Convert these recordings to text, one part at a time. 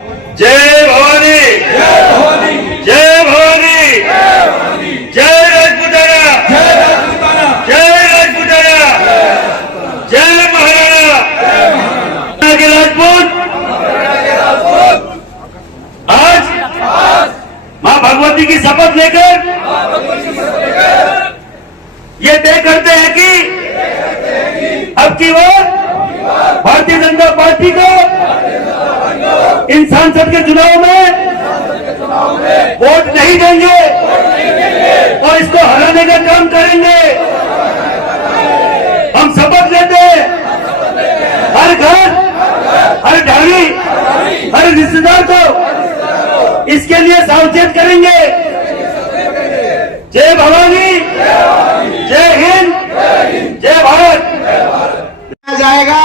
जय भवानी, जय भवानी, जय भवानी, जय राजपुताना, जय राजपुताना, जय राजपुताना, जय महाराणा के राजपूत। आज मां भगवती की शपथ लेकर ये तय करते हैं कि अब की बार भारतीय जनता पार्टी को इन सांसद के चुनाव में वोट नहीं देंगे और इसको हराने का काम करेंगे। हम शपथ लेते हैं, हर घर, हर ढाणी, हर रिश्तेदार को इसके लिए सावचेत करेंगे। जय भवानी, जय हिंद, जय भारत। जाएगा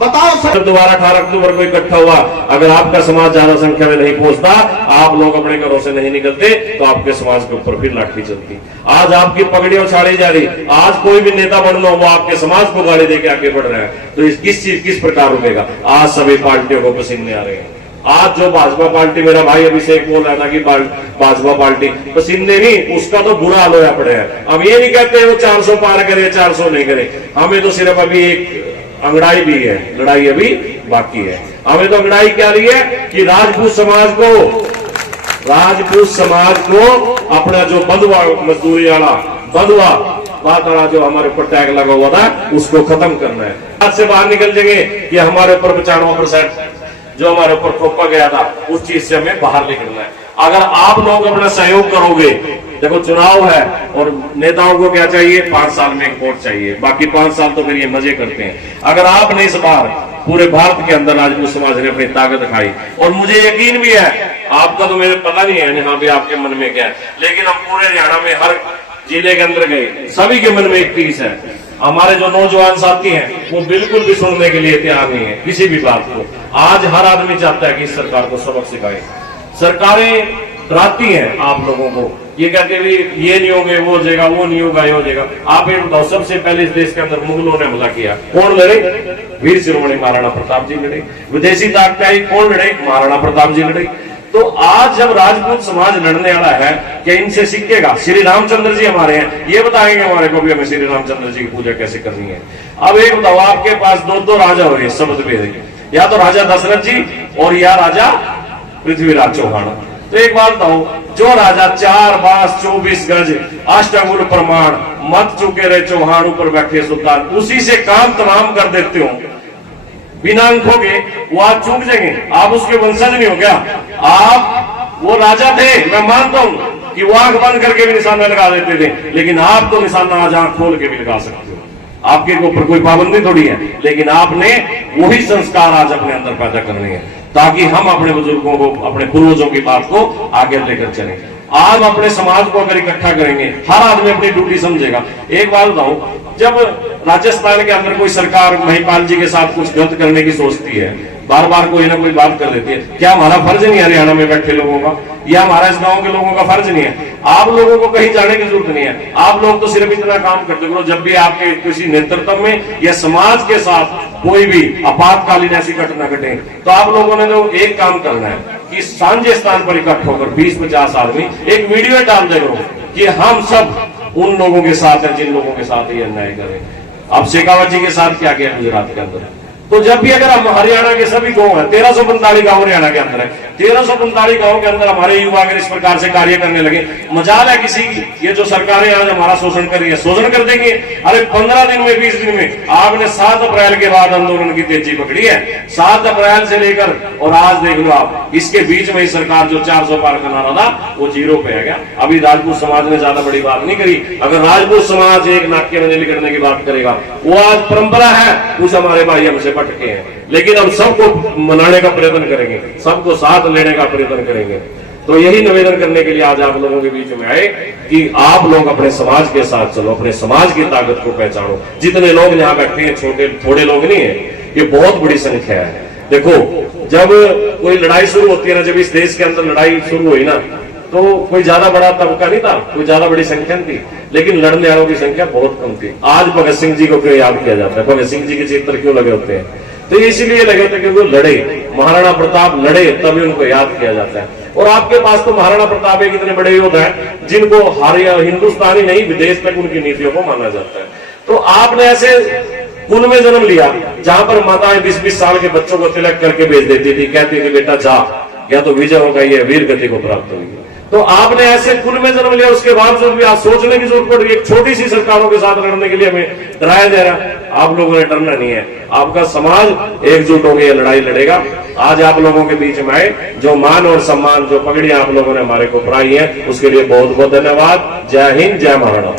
बताओ सर। दोबारा 18 अक्टूबर को इकट्ठा हुआ, अगर आपका समाज ज्यादा संख्या में नहीं पहुंचता, आप लोग अपने घरों से नहीं निकलते, तो आपके समाज के ऊपर फिर लाठी चलती। आज आपकी पगड़ी उछाड़ी जा रही, आज कोई भी नेता बनना हो वो आपके समाज को गाली देके आगे बढ़ रहा है, तो किस प्रकार रुकेगा। आज सभी पार्टियों को पसीने आ रहे हैं। आज जो भाजपा पार्टी, मेरा भाई अभिषेक बोल रहा था कि भाजपा पार्टी पसीने नहीं, उसका तो बुरा हाल होया पड़े है। अब ये नहीं कहते वो 400 पार करे, 400 नहीं करे, हमें तो सिर्फ अभी एक अंगड़ाई भी है, लड़ाई अभी बाकी है। हमें तो अंगड़ाई क्या रही है कि राजपूत समाज को अपना जो बंधुआ मजदूरी वाला बंधुआ बात वाला जो हमारे ऊपर टैग लगा हुआ था उसको खत्म करना है। आज से बाहर निकल जाएंगे कि हमारे ऊपर 95% जो हमारे ऊपर थोपा गया था उस चीज से हमें बाहर निकलना है। अगर आप लोग अपना सहयोग करोगे, देखो चुनाव है और नेताओं को क्या चाहिए, 5 साल में एक वोट चाहिए, बाकी 5 साल तो फिर ये मजे करते हैं। अगर आपने इस बार पूरे भारत के अंदर राजपूत समाज ने अपनी ताकत दिखाई, और मुझे यकीन भी है, आपका तो मेरे पता नहीं है यहाँ पे आपके मन में क्या है, लेकिन हम पूरे हरियाणा में हर जिले के अंदर गए, सभी के मन में एक चीज है। हमारे जो नौजवान साथी हैं वो बिल्कुल भी सुनने के लिए तैयार नहीं है किसी भी बात को। आज हर आदमी चाहता है कि इस सरकार को सबक सिखाए। सरकारें डराती हैं आप लोगों को, ये कहते भी ये नहीं होगा, वो हो जाएगा, वो नहीं होगा, ये हो जाएगा। आप ये बताओ, सबसे पहले इस देश के अंदर मुगलों ने हमला किया, कौन लड़े? वीर शिरोमणि महाराणा प्रताप जी लड़े। विदेशी ताकत आई, कौन लड़े? महाराणा प्रताप जी लड़े। तो आज जब राजपूत समाज लड़ने वाला है, क्या इनसे सीखेगा? श्री रामचंद्र जी हमारे हैं, ये बताएंगे हमारे को भी हमें श्री रामचंद्र जी की पूजा कैसे करनी है। अब एक बताओ, आपके पास दो राजा हो रहे हैं शब्द भेद, या तो राजा दशरथ जी और या राजा पृथ्वीराज चौहान। तो एक बात बताओ, जो राजा 4 बास 24 गज अष्टअंगुल प्रमाण मत चुके रहे चौहान ऊपर बैठे सुल्तान, उसी से काम तमाम कर देते हो बिना आंखों के, वो आज चूक जाएंगे। आप उसके वंशज नहीं हो क्या? आप वो राजा थे, मैं मानता हूं कि वो आंख बंद करके भी निशाना लगा देते थे, लेकिन आप तो निशाना आज आंख खोल के भी लगा सकते हो। आपके ऊपर कोई पाबंदी थोड़ी है, लेकिन आपने वही संस्कार आज अपने अंदर पैदा करने हैं ताकि हम अपने बुजुर्गों को, अपने पूर्वजों की बात को आगे लेकर चलें। आज अपने समाज को अगर इकट्ठा करेंगे, हर आदमी अपनी ड्यूटी समझेगा। एक बात बताऊं, जब राजस्थान के अंदर कोई सरकार महिपाल जी के साथ कुछ गलत करने की सोचती है, बार बार कोई ना कोई बात कर देती है, क्या हमारा फर्ज नहीं है हरियाणा में बैठे लोगों का, या हमारा इस गांव के लोगों का फर्ज नहीं है? आप लोगों को कहीं जाने की जरूरत नहीं है। आप लोग तो सिर्फ इतना काम करते करो, जब भी आपके किसी नेतृत्व में या समाज के साथ कोई भी आपातकालीन ऐसी घटना घटे, तो आप लोगों ने तो एक काम करना है कि सांझे स्थान पर इकट्ठा होकर 20-50 आदमी एक वीडियो डाल दे कि हम सब उन लोगों के साथ हैं जिन लोगों के साथ ये अन्याय करें। अब शेखावत जी के साथ क्या किया गुजरात के अंदर, तो जब भी अगर हम हरियाणा के सभी गांव है, 1345 गांव हरियाणा के अंदर है, 1345 गांव के अंदर हमारे युवा अगर इस प्रकार से कार्य करने लगे, मजाल है किसी की? ये जो सरकारें आज हमारा शोषण कर रही है, शोषण कर देंगे। अरे 15 दिन में 20 दिन में आपने 7 अप्रैल के बाद आंदोलन की तेजी पकड़ी है, 7 अप्रैल से लेकर और आज देख लो आप, इसके बीच में ही सरकार जो 400 पार का नारा था वो 0 पे है गया। अभी राजपूत समाज ने ज्यादा बड़ी बात नहीं करी। अगर राजपूत समाज एक नाक के बंजली करने की बात करेगा, वो आज परंपरा है, कुछ हमारे भाई हमसे पटके हैं, लेकिन हम सबको मनाने का प्रयत्न करेंगे, सबको साथ लेने का प्रयत्न करेंगे। तो यही निवेदन करने के लिए आज आप लोगों के बीच में आए कि आप लोग अपने समाज के साथ चलो, अपने समाज की ताकत को पहचानो। जितने लोग यहाँ बैठे हैं, छोटे थोड़े लोग नहीं है, ये बहुत बड़ी संख्या है। देखो, जब कोई लड़ाई शुरू होती है ना, जब इस देश के अंदर लड़ाई शुरू हुई ना, तो कोई ज्यादा बड़ा तबका नहीं था, कोई ज्यादा बड़ी संख्या नहीं थी, लेकिन लड़ने वालों की संख्या बहुत कम थी। आज भगत सिंह जी को क्यों याद किया जाता है? भगत सिंह जी के चित्र क्यों लगे होते हैं? तो इसलिए लगे थे कि वो लड़े, महाराणा प्रताप लड़े, तभी उनको याद किया जाता है। और आपके पास तो महाराणा प्रताप एक इतने बड़े योद्धा हैं जिनको हिंदुस्तानी नहीं विदेश तक उनकी नीतियों को माना जाता है। तो आपने ऐसे कुल में जन्म लिया जहां पर माताएं 20-20 साल के बच्चों को तिलक करके भेज देती थी, कहती थी बेटा जा, या तो विजय होगा, ये वीर गति को प्राप्त होगी। तो आपने ऐसे कुल में जन्म लिया, उसके बावजूद भी आज सोचने की जरूरत पड़ रही है एक छोटी सी सरकारों के साथ लड़ने के लिए हमें डराया जा रहा है। आप लोगों ने डरना नहीं है, आपका समाज एकजुट होकर यह लड़ाई लड़ेगा। आज आप लोगों के बीच में आए, जो मान और सम्मान, जो पगड़ियां आप लोगों ने हमारे को पकड़ाई है, उसके लिए बहुत बहुत धन्यवाद। जय हिंद, जय महाराणा।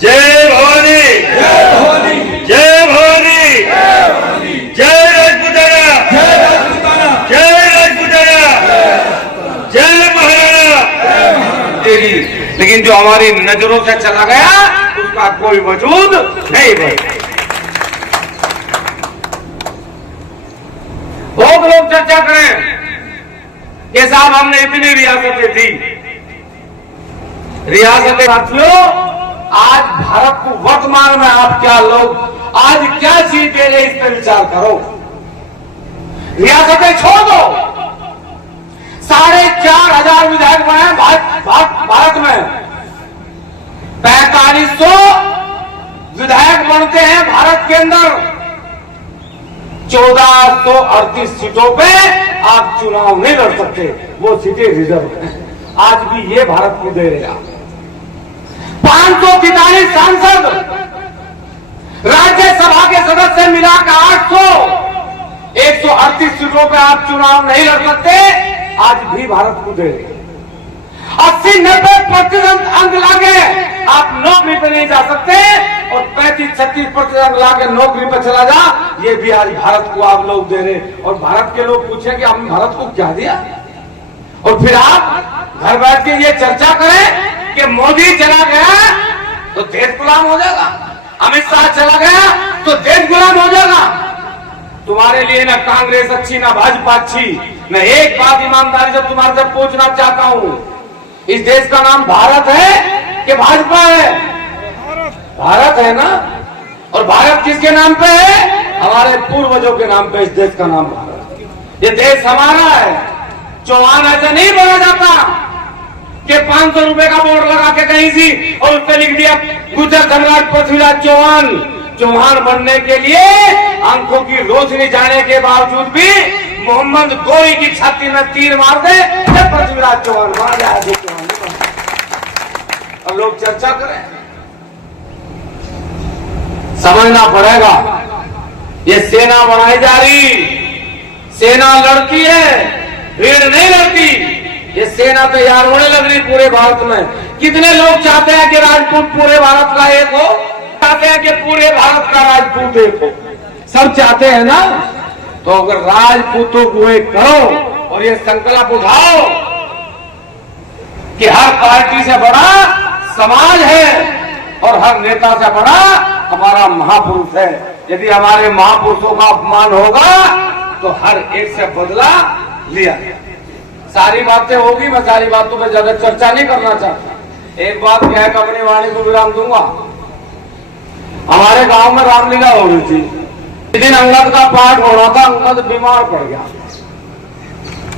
जय भवानी, जय भवानी, जय भवानी, जय राजपूताना, जय राजपूताना, जय राजपूताना, जय महाराणा। लेकिन जो हमारी नजरों से चला गया उसका कोई वजूद नहीं भाई। बहुत लोग चर्चा करें कि साहब हमने इतनी रियासतें थी। रियासतें साथियों, आज भारत को वर्तमान में आप क्या लोग आज क्या चीज दे रहे, इस पर विचार करो। रियासतें छोड़ दो, 4,500 विधायक बने भारत में, 4500 विधायक बनते हैं भारत के अंदर। 1438 सीटों पे आप चुनाव नहीं लड़ सकते, वो सीटें रिजर्व हैं। आज भी ये भारत को दे रहे हैं। 543 सांसद, राज्यसभा के सदस्य मिलाकर 800, 138 सीटों पे आप चुनाव नहीं लड़ सकते, आज भी भारत को दे रहे। 80-90% अंक लाके आप नौकरी पे नहीं जा सकते, और 35-36% अंक लाके नौकरी पे चला जा, ये भी आज भारत को आप लोग दे रहे। और भारत के लोग पूछे कि हमने भारत को क्या दिया, और फिर आप घर बैठ के ये चर्चा करें कि मोदी चला गया तो देश गुलाम हो जाएगा, अमित शाह चला गया तो देश गुलाम हो जाएगा। तुम्हारे लिए ना कांग्रेस अच्छी, ना भाजपा अच्छी। मैं एक बात ईमानदारी से तुम्हारे से पूछना चाहता हूं, इस देश का नाम भारत है कि भाजपा है? भारत है ना। और भारत किसके नाम पे है? हमारे पूर्वजों के नाम पे इस देश का नाम भारत। ये देश हमारा है। चौहान ऐसे नहीं बोला जाता कि 500 रुपए का बोर्ड लगा के कहीं सी और उस पर लिख दिया गुजर सम्राट पृथ्वीराज चौहान। चौहान बनने के लिए आंखों की रोशनी जाने के बावजूद भी मोहम्मद गोरी की छाती में तीर मार दे, पृथ्वीराज चौहान मार जाए। और लोग चर्चा करें, समझना पड़ेगा ये सेना बनाई जा रही, सेना लड़ती है, भीड़ नहीं लड़ती। ये सेना तैयार होने लग रही पूरे भारत में। कितने लोग चाहते हैं कि राजपूत पूरे भारत का एक हो, चाहते हैं कि पूरे भारत का राजपूत एक हो, सब चाहते हैं ना। तो अगर राजपूतों को एक करो और ये संकल्प उठाओ कि हर पार्टी से बड़ा समाज है और हर नेता से बड़ा हमारा महापुरुष है। यदि हमारे महापुरुषों का अपमान होगा तो हर एक से बदला लिया। सारी बातें होगी, मैं सारी बातों पर ज्यादा चर्चा नहीं करना चाहता। एक बात क्या है, अपनी वाणी को विराम दूंगा। हमारे गांव में रामलीला हो रही थी, इस दिन अंगद का पाठ हो रहा था, अंगद बीमार पड़ गया।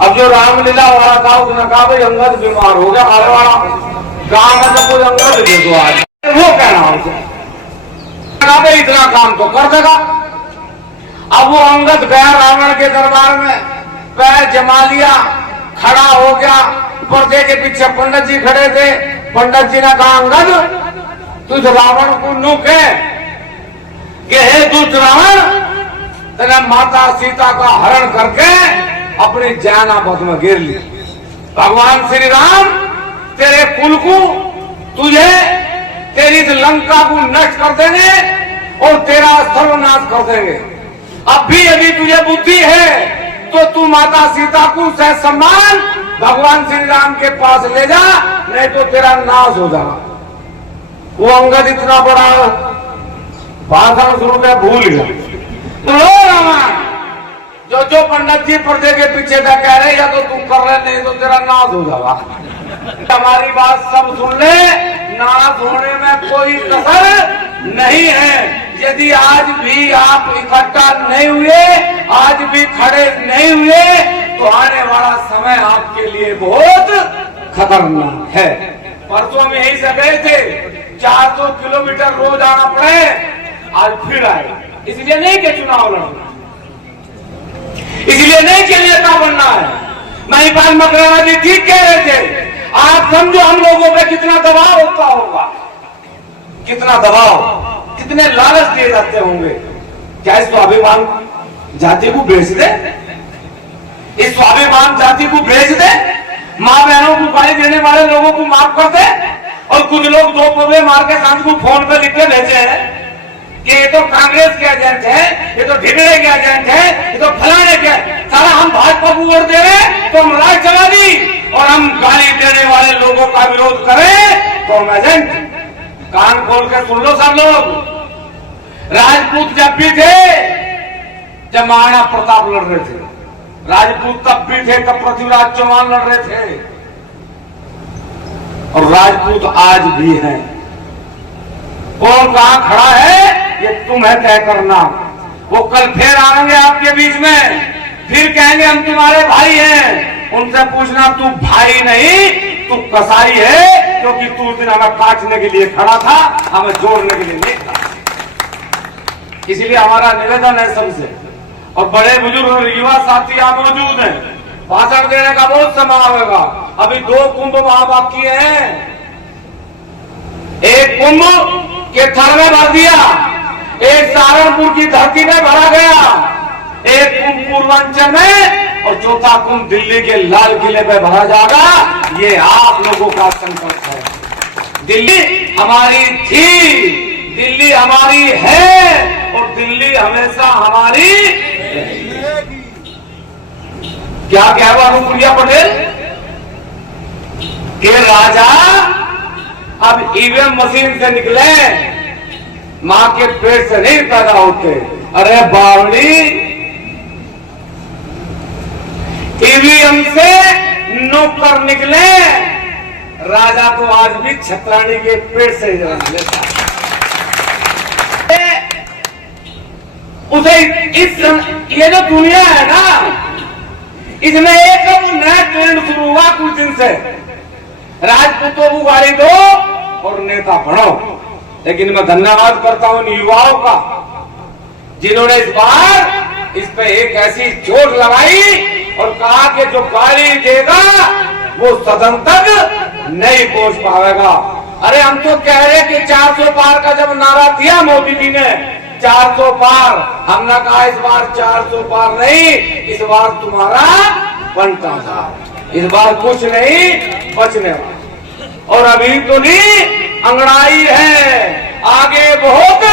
अब जो रामलीला हो रहा था उसने कहा भाई अंगद बीमार हो गया, हमारे वाला गांव में तो कोई अंगद दे दो आज। वो कहना उसे भाई इतना काम तो कर देगा। अब वो अंगद गया रावण के दरबार में, पैर जमा लिया, खड़ा हो गया। पर्दे के पीछे पंडित जी खड़े थे। पंडित जी ने कहा अंगद तुझ रावण को नुक है कि हे दुष्ट रावण, तेने माता सीता का हरण करके अपनी जैनापद में गिर ली। भगवान श्री राम तेरे कुल को, तुझे, तेरी इस लंका को नष्ट कर देंगे और तेरा सर्वनाश कर देंगे। अब भी यदि तुझे बुद्धि है तो तू माता सीता को सह सम्मान भगवान श्री राम के पास ले जा, नहीं तो तेरा नाश हो जाएगा। वो अंगद इतना बड़ा भाषण शुरू में भूल गया। तो रावण जो पंडित जी पर्दे के पीछे का कह रहे, या तो तू कर रहे, नहीं तो तेरा नाश हो जाएगा। हमारी बात सब सुन ले, नाश होने में कोई कसर नहीं है। यदि आज भी आप इकट्ठा नहीं हुए, आज भी खड़े नहीं हुए, तो आने वाला समय आपके लिए बहुत खतरनाक है। परसों हम यही से गए थे, 400 किलोमीटर रोज आना पड़े, आज फिर आए। इसलिए नहीं कि चुनाव लड़ना, इसलिए नहीं कि नेता बनना है। महिपाल मकराना जी ठीक कह रहे थे। आप समझो हम लोगों पे कितना दबाव होता होगा, कितना दबाव, कितने लालच दिए जाते होंगे। क्या इस स्वाभिमान जाति को बेच दे, इस स्वाभिमान जाति को बेच दे, माँ बहनों को गाली देने वाले लोगों को माफ कर दे। और कुछ लोग 2 पौधे मार के सांझ को फोन पे लिख के भेजे हैं कि ये तो कांग्रेस के एजेंट है, ये तो ढिगड़े के एजेंट है, ये तो फलाने के। सारा हम भाजपा को वोट दे रहे तो हम राज चला दी, और हम गाली देने वाले लोगों का विरोध करें तो हम एजेंट। कान खोल के सुन लो सब लोग। राजपूत जब भी थे, जब महाराणा प्रताप लड़ रहे थे, राजपूत तब भी थे तब पृथ्वीराज चौहान लड़ रहे थे, और राजपूत आज भी हैं। कौन कहां खड़ा है ये तुम्हें तय करना। वो कल फिर आएंगे आपके बीच में, फिर कहेंगे हम तुम्हारे भाई हैं। उनसे पूछना तू भाई नहीं, तू कसाई है, क्योंकि तू उस दिन हमें काटने के लिए खड़ा था, हमें जोड़ने के लिए नहीं था। इसलिए हमारा निवेदन है सबसे, और बड़े बुजुर्ग और युवा साथी यहाँ मौजूद हैं, भाषण देने का बहुत समय आएगा। अभी 2 कुंभ वहां बाकी हैं। एक कुंभ के थड़ में भर दिया, एक सहारनपुर की धरती में भरा गया, एक कुंभ पूर्वांचल में, और चौथा कुंभ दिल्ली के लाल किले पे भरा जाएगा। ये आप लोगों का संकल्प है। दिल्ली हमारी थी, दिल्ली हमारी है, और दिल्ली हमेशा हमारी रहेगी। क्या कहवा अनुप्रिया पटेल के राजा अब ईवीएम मशीन से निकले, मां के पेट से नहीं पैदा होते। अरे बावड़ी, ईवीएम से नौकर निकले, राजा तो आज भी छत्राणी के पेट से जन्म लेता है। उसे ये जो दुनिया है ना, इसमें एक नया ट्रेंड शुरू हुआ कुछ दिन से, राजपूतों को गाड़ी दो और नेता बनो। लेकिन मैं धन्यवाद करता हूं इन युवाओं का, जिन्होंने इस बार इस पे एक ऐसी चोट लगाई और कहा कि जो गाड़ी देगा वो सदन तक नहीं पहुंच पाएगा। अरे हम तो कह रहे कि 400 पार का जब नारा दिया मोदी जी ने, 400 पार, हमने कहा इस बार 400 पार नहीं, इस बार तुम्हारा बनता था, इस बार कुछ नहीं बचने वाला। और अभी तो नहीं, अंगड़ाई है, आगे बहुत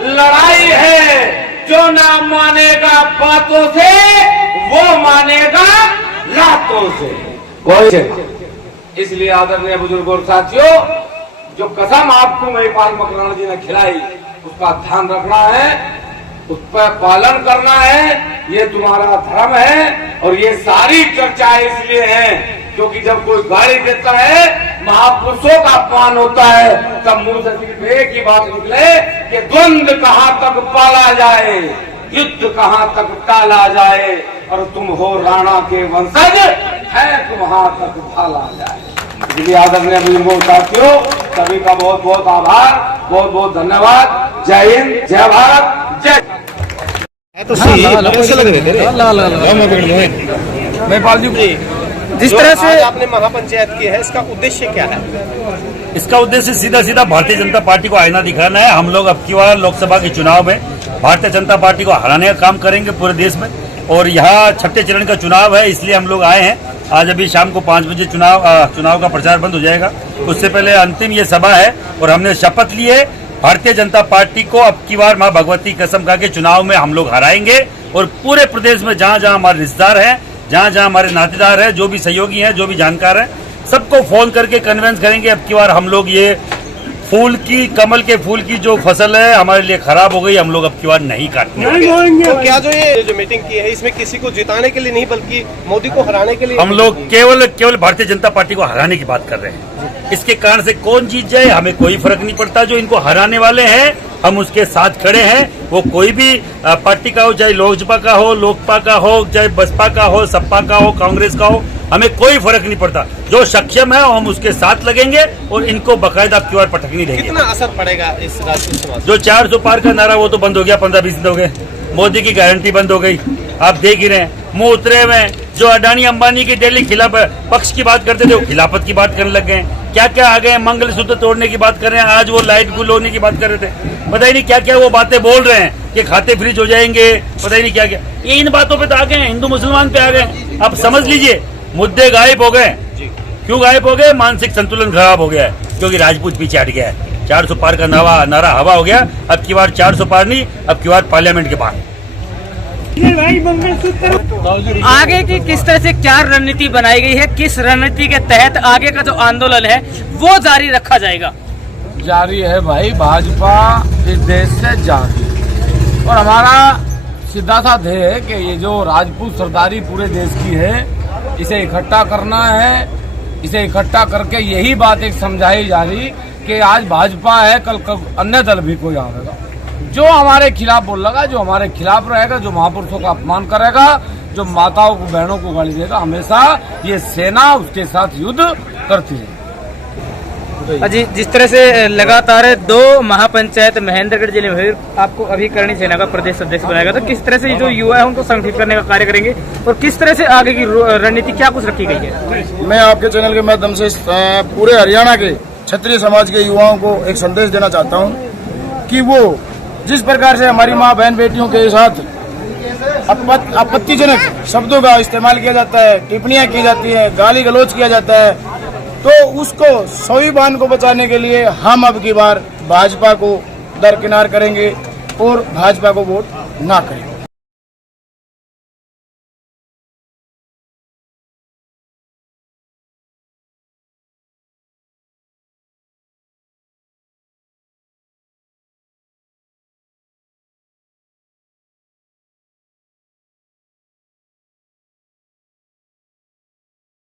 लड़ाई है। जो ना मानेगा बातों से, वो मानेगा लातों से। कोई इसलिए आदरणीय बुजुर्गों और साथियों, जो कसम आपको महिपाल मकराना जी ने खिलाई, उसका ध्यान रखना है, उस पर पालन करना है। ये तुम्हारा धर्म है। और ये सारी चर्चाएं इसलिए हैं क्योंकि जब कोई गाली देता है, महापुरुषों का अपमान होता है, तब मुंह से सिर्फ एक ही बात निकले कि द्वंद्व कहां तक पाला जाए, युद्ध कहां तक टाला जाए, और तुम हो राणा के वंशज, है तुम वहां तक भाला जाए। इसलिए आदरणीय बुजुर्गों साथियों, सभी का बहुत बहुत आभार, बहुत बहुत धन्यवाद। जय हिंद, जय भारत, जय। तो सही कैसे लग रहे थे महिपाल जी, जिस तरह से आपने महापंचायत की है, इसका उद्देश्य क्या है? इसका उद्देश्य सीधा सीधा भारतीय जनता पार्टी को आईना दिखाना है। हम लोग अब की बार लोकसभा के चुनाव में भारतीय जनता पार्टी को हराने का काम करेंगे पूरे देश में। और यहाँ 6ठे चरण का चुनाव है, इसलिए हम लोग आए हैं। आज अभी शाम को 5 बजे चुनाव का प्रचार बंद हो जाएगा। उससे पहले अंतिम ये सभा है और हमने शपथ ली है, भारतीय जनता पार्टी को अब की बार मां भगवती कसम खा के चुनाव में हम लोग हराएंगे। और पूरे प्रदेश में जहां जहां हमारे रिश्तेदार हैं, जहां जहां हमारे नातेदार हैं, जो भी सहयोगी हैं, जो भी जानकार हैं, सबको फोन करके कन्विंस करेंगे अब की बार हम लोग ये फूल की, कमल के फूल की जो फसल है हमारे लिए खराब हो गई, हम लोग अब की बार नहीं काटने वाले। तो क्या जो मीटिंग की है इसमें किसी को जिताने के लिए नहीं बल्कि मोदी को हराने के लिए हम लोग केवल भारतीय जनता पार्टी को हराने की बात कर रहे हैं। इसके कारण से कौन जीत जाए हमें कोई फर्क नहीं पड़ता। जो इनको हराने वाले हैं हम उसके साथ खड़े हैं। वो कोई भी पार्टी का हो, चाहे लोजपा का हो, लोकपा का हो, चाहे बसपा का हो, सपा का हो, कांग्रेस का हो, हमें कोई फर्क नहीं पड़ता। जो सक्षम है हम उसके साथ लगेंगे और इनको बकायदा अब की बार पटकनी देंगे। कितना असर पड़ेगा इस राजपूत समाज? जो 400 पार का नारा वो तो बंद हो गया, 15-20 दिन हो गए। मोदी की गारंटी बंद हो गई, आप देख ही रहे हैं। मुंह उतरे हुए हैं। जो अडानी अंबानी की डेली खिलाफ पक्ष की बात करते थे वो खिलाफत की बात करने लग गए। क्या क्या आ गए, मंगलसूत्र तोड़ने की बात कर रहे हैं, आज वो लाइट गुल होने की बात कर रहे थे। पता ही नहीं क्या क्या वो बातें बोल रहे हैं कि खाते फ्रीज हो जाएंगे, पता ही नहीं क्या क्या। ये इन बातों पे तो आ गए, हिंदू मुसलमान पे आ गए। अब समझ लीजिए मुद्दे गायब हो गए। क्यों गायब हो गए? मानसिक संतुलन खराब हो गया है, क्योंकि राजपूत पीछे हट गया है। 400 पार का नारा हवा हो गया। अब की बार 400 पार नहीं, अब की बार पार्लियामेंट के बाहर। आगे की किस तरह से क्या रणनीति बनाई गई है, किस रणनीति के तहत आगे का जो आंदोलन है वो जारी रखा जाएगा? जारी है भाई, भाजपा इस देश से जारी। और हमारा सीधा सा ध्येय है कि ये जो राजपूत सरदारी पूरे देश की है इसे इकट्ठा करना है। इसे इकट्ठा करके यही बात एक समझाई जा रही कि आज भाजपा है, कल अन्य दल भी कोई आएगा जो हमारे खिलाफ बोलेगा, जो हमारे खिलाफ रहेगा, जो महापुरुषों का अपमान करेगा, जो माताओं को, बहनों को गाली देगा, हमेशा ये सेना उसके साथ युद्ध करती है। जी, जिस तरह से लगातार 2 महापंचायत महेंद्रगढ़ जिले में आपको अभी करणी सेना का प्रदेश अध्यक्ष बनाएगा, तो किस तरह से जो युवा है उनको संगठित करने का कार्य करेंगे और किस तरह से आगे की रणनीति क्या कुछ रखी गई है? मैं आपके चैनल के माध्यम से पूरे हरियाणा के क्षत्रिय समाज के युवाओं को एक संदेश देना चाहता हूं कि वो जिस प्रकार से हमारी माँ बहन बेटियों के साथ आपत्तिजनक शब्दों का इस्तेमाल किया जाता है, टिप्पणियां की जाती है, गाली गलौज किया जाता है, तो उसको स्वाभिमान को बचाने के लिए हम अब की बार भाजपा को दरकिनार करेंगे और भाजपा को वोट ना करेंगे।